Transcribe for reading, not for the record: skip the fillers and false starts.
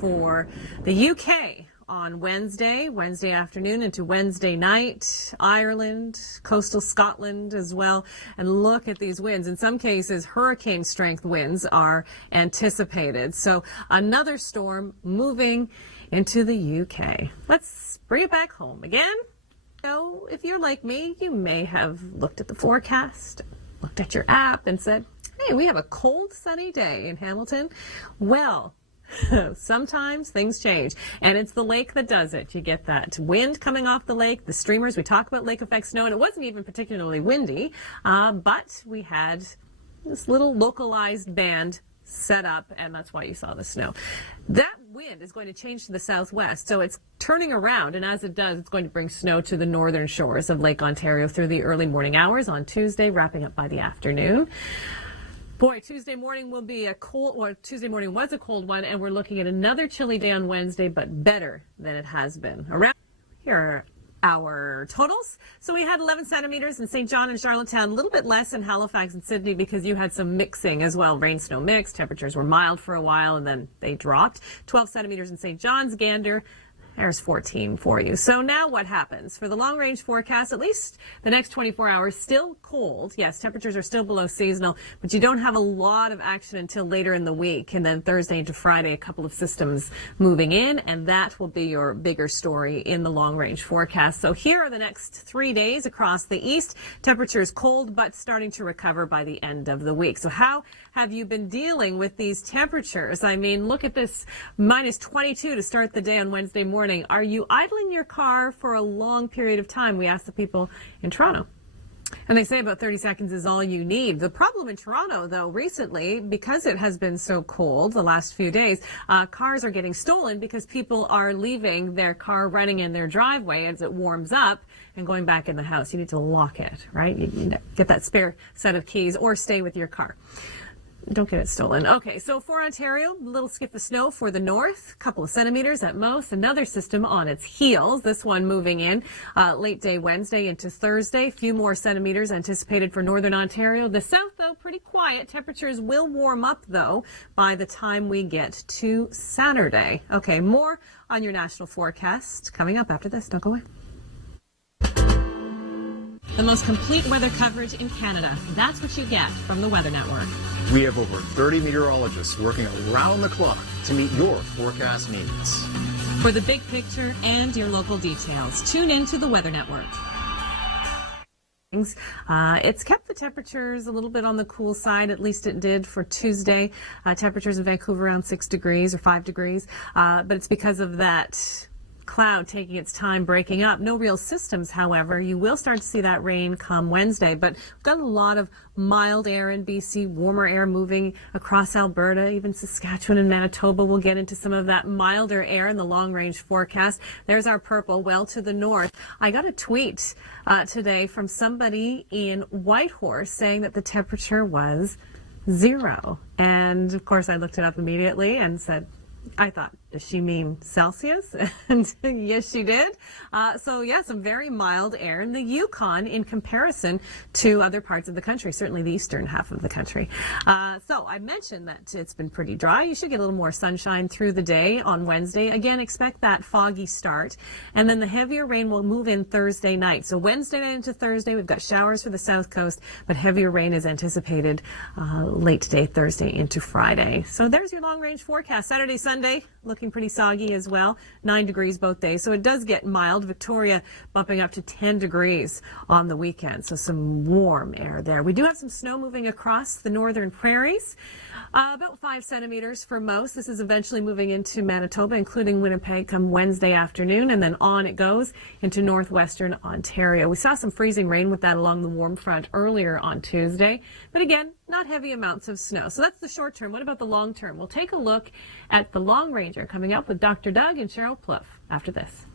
For the UK on Wednesday afternoon into Wednesday night, Ireland, coastal Scotland as well. And look at these winds. In some cases, hurricane strength winds are anticipated. So another storm moving into the UK. Let's bring it back home again. So if you're like me, you may have looked at the forecast, looked at your app and said, hey, we have a cold, sunny day in Hamilton. Well, sometimes things change, and it's the lake that does it. You get that wind coming off the lake, the streamers. We talk about lake effect snow, and it wasn't even particularly windy, but we had this little localized band set up, and that's why you saw the snow. That wind is going to change to the southwest, so it's turning around, and as it does, it's going to bring snow to the northern shores of Lake Ontario through the early morning hours on Tuesday, wrapping up by the afternoon. Boy, Tuesday morning will be a cold, or Tuesday morning was a cold one, and we're looking at another chilly day on Wednesday, but better than it has been. Around here are our totals. So we had 11 centimeters in St. John and Charlottetown, a little bit less in Halifax and Sydney because you had some mixing as well. Rain, snow mix. Temperatures were mild for a while and then they dropped. 12 centimeters in St. John's, Gander. There's 14 for you. So now what happens? For the long-range forecast, at least the next 24 hours, still cold. Yes, temperatures are still below seasonal, but you don't have a lot of action until later in the week. And then Thursday into Friday, a couple of systems moving in, and that will be your bigger story in the long-range forecast. So here are the next 3 days across the east. Temperatures cold, but starting to recover by the end of the week. So how have you been dealing with these temperatures? I mean, look at this, minus 22 to start the day on Wednesday morning. Are you idling your car for a long period of time? We asked the people in Toronto. And they say about 30 seconds is all you need. The problem in Toronto, though, recently, because it has been so cold the last few days, cars are getting stolen because people are leaving their car running in their driveway as it warms up and going back in the house. You need to lock it, right? You get that spare set of keys or stay with your car. Don't get it stolen. Okay, so for Ontario, a little skip of snow for the north, a couple of centimeters at most. Another system on its heels, this one moving in late day Wednesday into Thursday. A few more centimeters anticipated for northern Ontario. The south, though, pretty quiet. Temperatures will warm up, though, by the time we get to Saturday. Okay, more on your national forecast coming up after this. Don't go away. The most complete weather coverage in Canada. That's what you get from the Weather Network. We have over 30 meteorologists working around the clock to meet your forecast needs. For the big picture and your local details, tune in to the Weather Network. It's kept the temperatures a little bit on the cool side, at least it did for Tuesday. Temperatures in Vancouver around 6 degrees or 5 degrees, but it's because of that cloud taking its time breaking up. No real systems, however. You will start to see that rain come Wednesday, but we've got a lot of mild air in BC, warmer air moving across Alberta, even Saskatchewan and Manitoba will get into some of that milder air in the long-range forecast. There's our purple well to the north. I got a tweet today from somebody in Whitehorse saying that the temperature was 0. And of course I looked it up immediately and said, I thought, does she mean Celsius? And yes, she did. So yeah, some very mild air in the Yukon in comparison to other parts of the country, certainly the eastern half of the country. So I mentioned that it's been pretty dry. You should get a little more sunshine through the day on Wednesday. Again, expect that foggy start. And then the heavier rain will move in Thursday night. So Wednesday night into Thursday, we've got showers for the south coast, but heavier rain is anticipated late today, Thursday into Friday. So there's your long range forecast. Saturday, Sunday, looking pretty soggy as well. 9 degrees both days. So it does get mild. Victoria bumping up to 10 degrees on the weekend. So some warm air there. We do have some snow moving across the northern prairies. About 5 centimeters for most. This is eventually moving into Manitoba, including Winnipeg, come Wednesday afternoon, and then on it goes into northwestern Ontario. We saw some freezing rain with that along the warm front earlier on Tuesday, but again, not heavy amounts of snow. So that's the short term. What about the long term? We'll take a look at the long ranger coming up with Dr. Doug and Cheryl Plouffe after this.